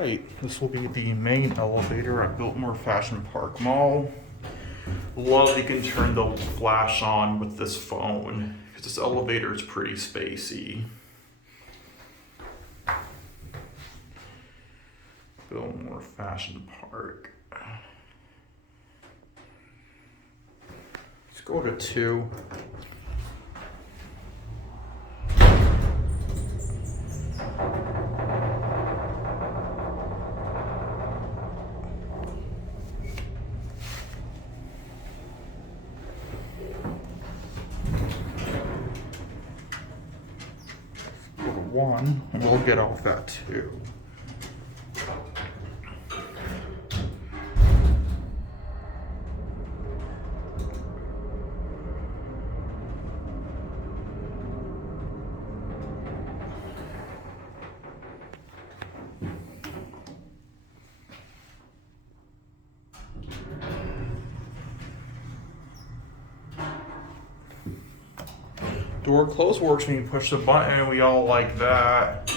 Alright, this will be the main elevator at Biltmore Fashion Park Mall. Love you can turn the flash on with this phone, because this elevator is pretty spacey. Biltmore Fashion Park. Let's go to 2. Go to 1, and we'll get off at 2. Door close works when you push the button, and we all like that.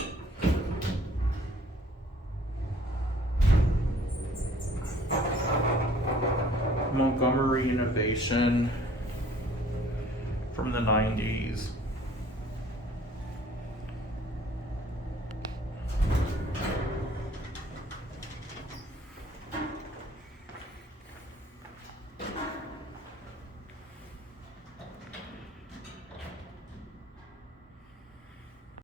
Montgomery innovation from the 90s.